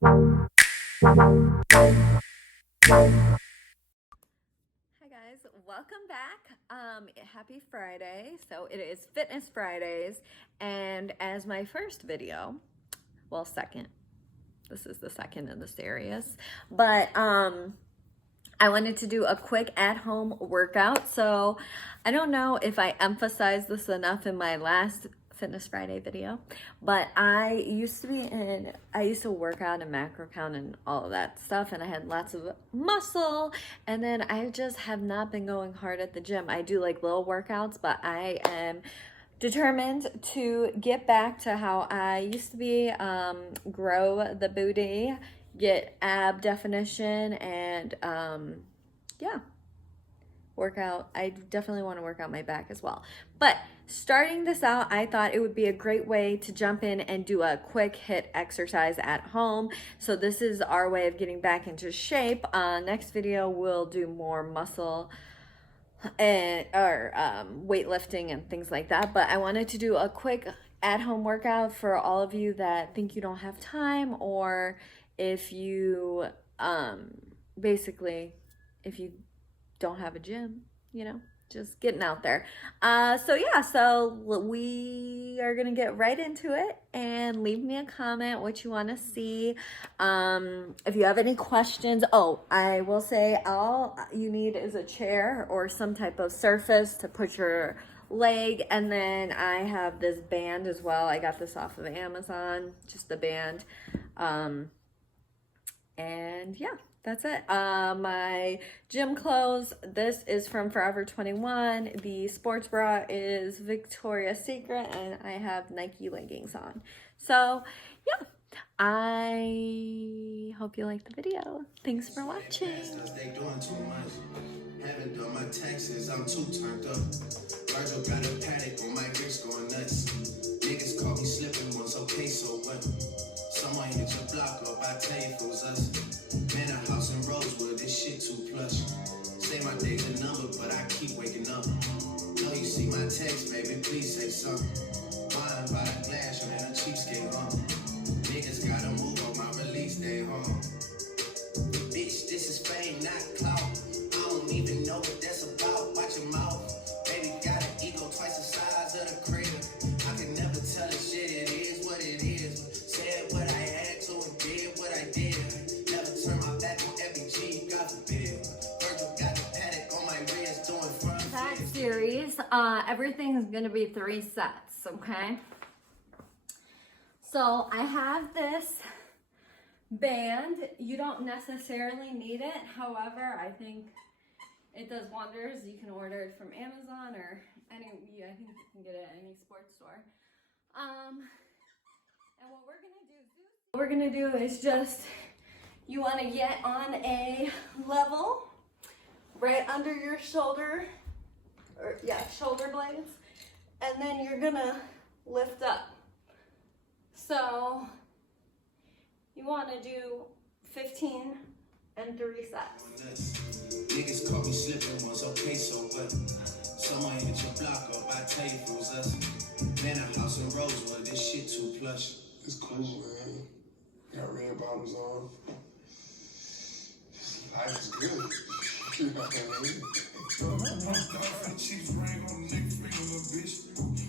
Hi guys, welcome back. Happy Friday. So it is Fitness Fridays, and as my first video, well, second. This is the second in the series, but I wanted to do a quick at-home workout. So I don't know if I emphasized this enough in my last Fitness Friday video, but I used to work out in macro count and all of that stuff, and I had lots of muscle, and then I just have not been going hard at the gym. I do like little workouts, but I am determined to get back to how I used to be, grow the booty, get ab definition, and yeah, work out. I definitely want to work out my back as well. But starting this out, I thought it would be a great way to jump in and do a quick hit exercise at home. So this is our way of getting back into shape. Next video, we'll do more muscle and or weightlifting and things like that. But I wanted to do a quick at-home workout for all of you that think you don't have time, or if you basically if you don't have a gym, just getting out there. So yeah, so we are gonna get right into it, and leave me a comment what you want to see. If you have any questions, I will say all you need is a chair or some type of surface to put your leg, and then I have this band as well. I got this off of Amazon, just the band. And yeah, that's it. My gym clothes, this is from Forever 21. The sports bra is Victoria's Secret, and I have Nike leggings on. So yeah, I hope you like the video. Thanks for watching. They doing too much. Haven't done my taxes, I'm too turned up. Virgil got a paddock on my wrist going nuts. Niggas caught me slipping once, okay, so what? Someone hit your block up, I tell you if it was us. Man, a house in Rosewood, this shit too plush. Say my day's a number, but I keep waking up. Know you see my text, baby, please say something. Buying by the glass, man, a cheapskate, Niggas gotta move on my release day, Bitch, this is fame, not clout. I don't even know what that's about. Watch your mouth. Baby got an ego twice the size of the crater. I can never tell a shit, it is what it is. Said what I had to and did what I did. Never turn my back on FBG, God forbid. Virgil got the paddock on my wrist doing front. That series, everything's gonna be 3 sets, okay? So I have this band. You don't necessarily need it. However, I think it does wonders. You can order it from Amazon or I think you can get it at any sports store. And what we're gonna do is just, you want to get on a level right under your shoulder, shoulder blades, and then you're gonna lift up. So you want to do 15 and 3 sets. Niggas caught me slipping once, okay, so what? Someone hit your block up, I tell you if it was us. Man, a house in Rosewood, this shit too plush. It's cool, man. Got red bottoms on. Life is good. You know what I mean? Cheeks ring on the nigga finger, little bitch.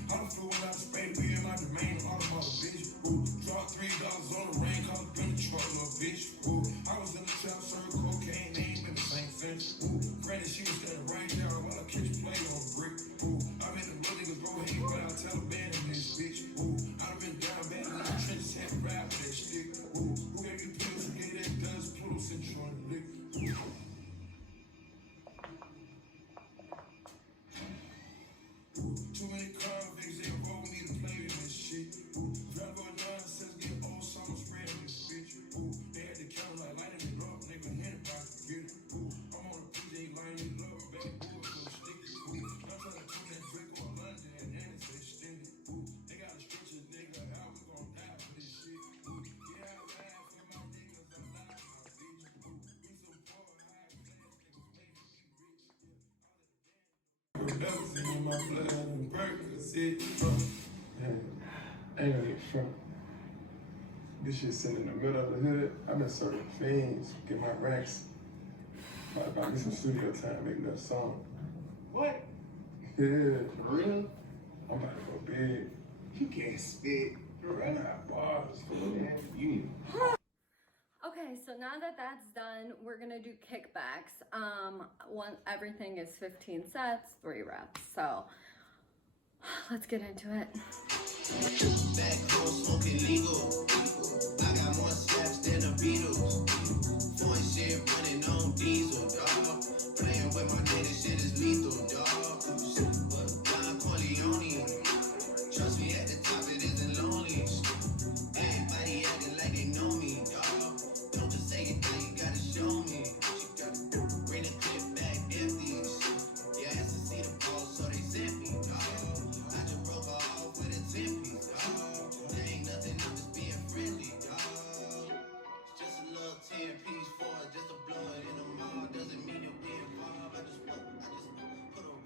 I done flew out of space, be in my domain, automobile, bitch. Dropped $3 on the ring, called a gun truck, little bitch. I was in the trap, serving cocaine, they ain't been the same since. Granted, she was standing right there, I wanna catch play on the brick. I'm in the real niggas go ahead, but I'll tell a band in this bitch. I done been down bad in the trenches, had to rap with that stick. Who gave you pills, who gave that dust, Pluto sent you on the lick. Too many convicts, they roll me to play with this shit. Drive on nonsense, get old summer spreading this bitch. They had to count like lighting it up, nigga, hit it by the get it. I'm on a PJ lining it up, baby, boy, so stick it. I'm trying to put that brick on London and it's extended. They got to stretch a nigga out, we gon' die for this shit. Yeah, I laugh for my niggas, I lie for my bitch. We some poor high class niggas, make me rich. Everything in my blood and Percocet. Man, I ain't gonna get front. This shit sitting in the middle of the hood. I've been serving fiends, get my racks. Might about me some studio time, making that song. What? Yeah. For real? I'm about to go big. You can't spit. I got bars. Man, you need. Okay, so now that that's done, we're gonna do kickbacks. Everything is 15 sets, 3 reps. So let's get into it. Back home smoking legal. I got more slaps than the Beatles. Foreign shit running on diesel, dog. Playing with my nigga, shit is lethal, dog. Don Corleone. Trust me, at the top it isn't lonely. Everybody acting like they know me, dog. Don't just say it, now you gotta show me. You gotta bring the clip back empty. Yeah, I asked to see the ball, so they sent me, dog. I just broke her off with a 10-piece, dog. There ain't nothing, I'm just being friendly, dog. It's just a little 10-piece for it, just to blow it in the mall. Doesn't mean that we involved. I just put a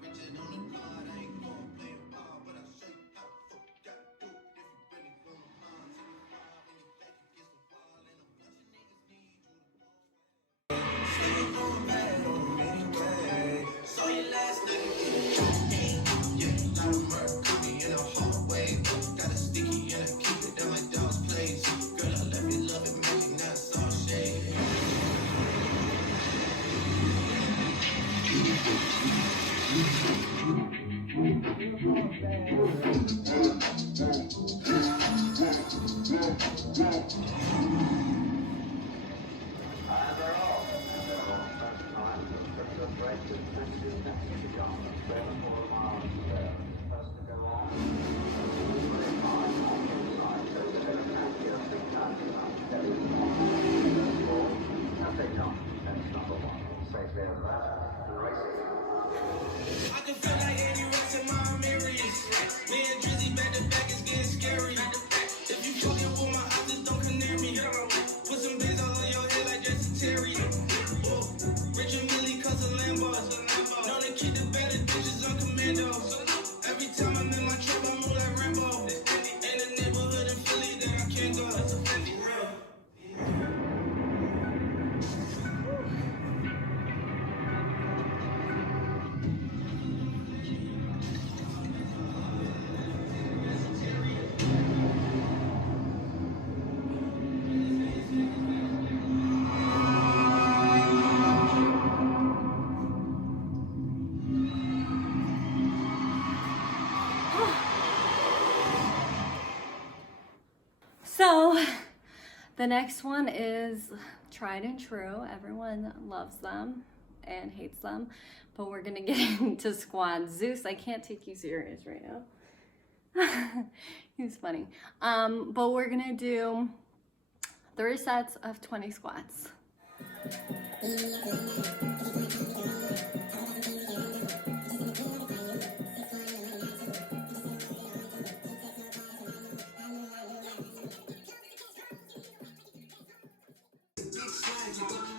Richard on the card. I ain't going playing ball, but I'll show you how the fuck you gotta do it. If you really wanna ball, take a ball when your back against the wall, and a bunch of niggas need you to ball. Say you're going bad on me anyway. Saw you last night, yeah, lot of murder caught me in a hallway. Got a sticky and I keep it at my dog's place. Girl, I love you, love it, magic, not all shade. I can feel like Andy Rex in my mirrors. Me and Drizzy back to back is getting scary. If you fucking with my eyes, just don't come near me. Put some bass all on your head like Jesse Terry. Richard Millie cuss a Lambo. Known to keep the better bitches on commando. Every time I'm in my truck, I move like Rambo. Ain't a neighborhood in Philly that I can't go. That's a Philly real. So the next one is tried and true. Everyone loves them and hates them, but we're gonna get into squats. Zeus, I can't take you serious right now. He's funny. But we're gonna do 3 sets of 20 squats.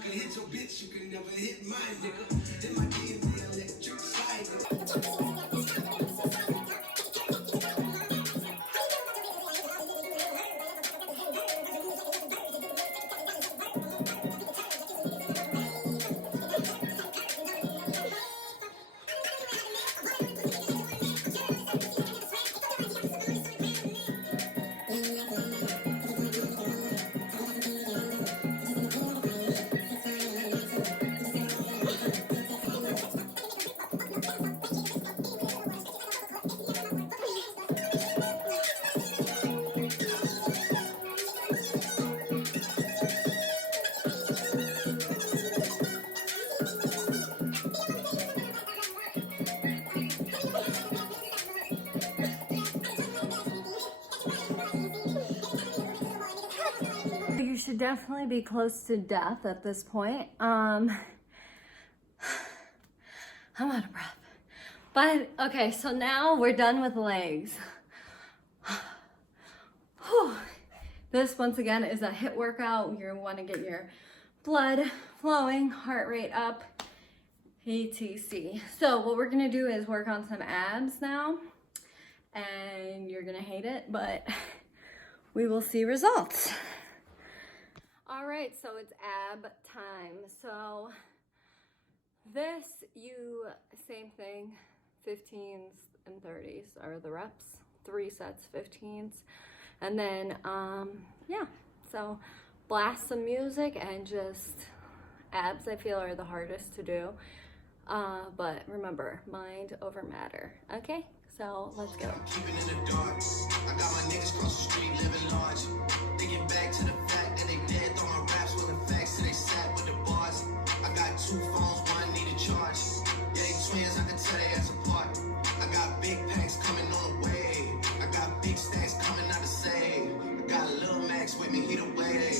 Hit your bitch, you can never hit mine, nigga. It might be in the electric side. You should definitely be close to death at this point. I'm out of breath. But okay, so now we're done with legs. Whew. This once again is a HIIT workout. You want to get your blood flowing, heart rate up, etc. So what we're gonna do is work on some abs now, and you're gonna hate it, but we will see results. All right, so it's ab time. So this, same thing, 15s and 30s are the reps, 3 sets, 15s. And then, yeah, so blast some music and just abs, I feel, are the hardest to do. But remember, mind over matter. Okay, so let's go. Keeping in the dark. I got my niggas cross the street living large. Thinking back to the fact that they dead, throwing raps with the facts, so they sat with the bars. I got 2 phones, one need a charge. Yeah, they twins, I can tell they ass apart. I got big packs coming on the way. I got big stacks coming out to save. I got Lil Max with me, he the way.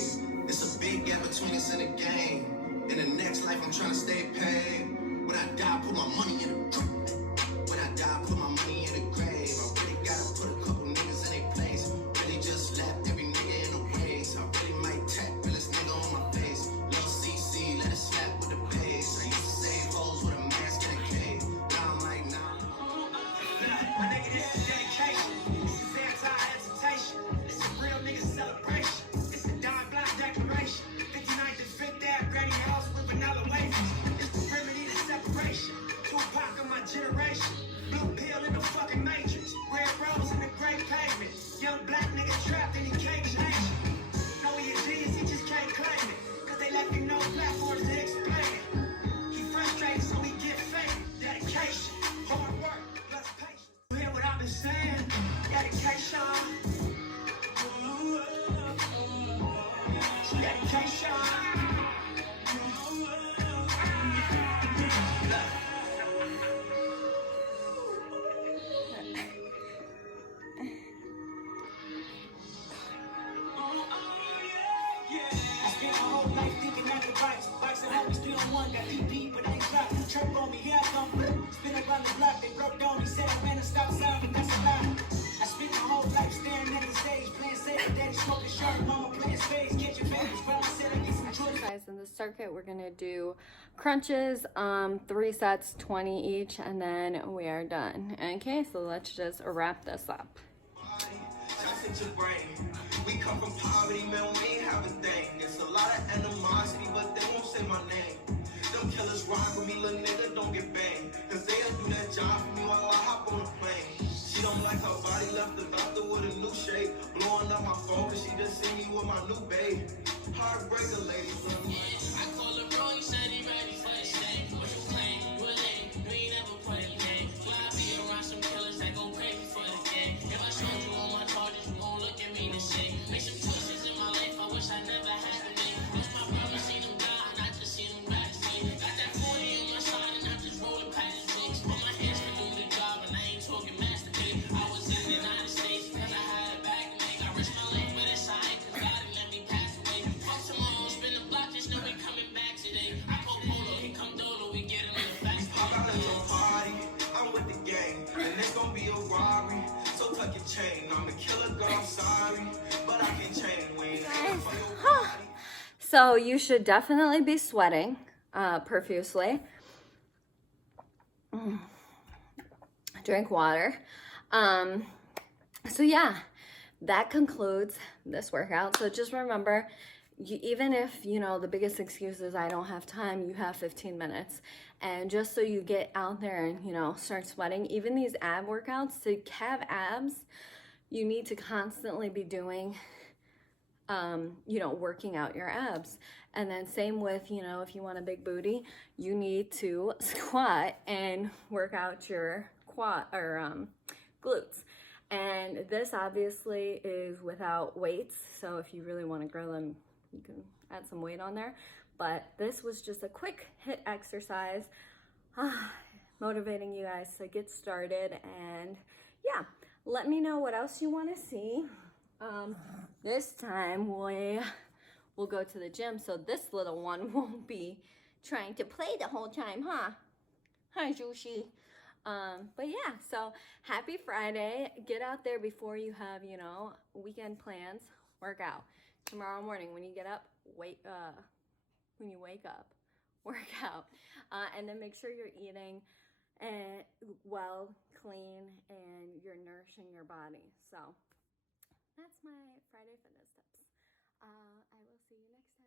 It's a big gap between us in the game. In the next life, I'm trying to stay paid. When I die, put my money in the grave. When I die, put my money in the grave. I really gotta put a couple niggas in their place. Really just slapped every nigga in the waist. I really might tap realest nigga on my face. Lil CC, let it slap with the bass. I used to save hoes with a mask and a cave. Now I'm like, nah. My nigga, this is dedication. This is anti-hesitation. This is real nigga celebration. This is Don Block declaration. 59th and 5th Ave, granny house with vanilla wafers. It's the remedy to separation. Tupac of my generation. Blue pill in the fucking matrix. Red rose in the great pavement. Young black nigga trapped in the cage nation. Know he a genius, he just can't claim it. Cause they left him no platforms to explain it. He frustrated, so he get fake. Dedication, hard work, plus patience. You hear what I've been saying? Dedication. Dedication. I spent my whole life thinking that the bikes and homies 3-on-1 got DP, but ain't dropped. Chirp on me, here I come. Spin around the block, they broke down. He said I ran a stop sign, but that's a lie. I spent my whole life staring at the stage, playing safe. Daddy smoking sharp, mama playing spades, catching babies. But I said I get some choice. Guys, in the circuit, we're gonna do crunches, 3 sets, 20 each, and then we are done. Okay, so let's just wrap this up. Shots into brain. We come from poverty, man, we ain't have a thing. It's a lot of animosity, but they won't say my name. Them killers ride with me, little nigga, don't get banged. Cause they'll do that job for me while I hop on the plane. She don't like her body, left the doctor with a new shape. Blowing up my phone, cause she just see me with my new babe. Heartbreaker lady, love me. I call her bro, he said he ready for the stage. What you claim? You a lady, you ain't never play the game. Will I be around some killers that go crazy for the game? If I showed you all my charges, you won't look at me the same. Make some choices in my life, I wish I never had to make. Lost my brother, seen him die, and I just seen him back to me. Got that 40 in my side, and I'm just rolling past the drinks. But my hands can do the job, and I ain't talking masterpiece. I was in the United States, cause I had a bag to make. I risked my life, but it's alright, cause God didn't let me pass away. Fuck tomorrow, spin the block, just know we coming back today. I call Polo, he come Dolo, we get him in the fast I'm out at your party, I'm with the gang, and it's gonna be a robbery. So tuck your chain, I'm a killer, girl, I'm sorry, but I can change. We ain't aiming for your body. So you should definitely be sweating profusely. Drink water. So yeah, that concludes this workout. So just remember, even if, you know, the biggest excuse is I don't have time, you have 15 minutes. And just so you get out there and, you know, start sweating, even these ab workouts, to have abs, you need to constantly be doing, you know, working out your abs. And then same with, you know, if you want a big booty, you need to squat and work out your quad or glutes. And this obviously is without weights. So if you really want to grow them, you can add some weight on there. But this was just a quick HIIT exercise, motivating you guys to get started. And yeah, let me know what else you want to see. This time we'll go to the gym, so this little one won't be trying to play the whole time, huh? Hi, Jushi. But yeah, so happy Friday. Get out there before you have, you know, weekend plans. Work out. Tomorrow morning when you get up, when you wake up, work out. And then make sure you're eating well, clean, and you're nourishing your body. So that's my Friday fitness tips. I will see you next time.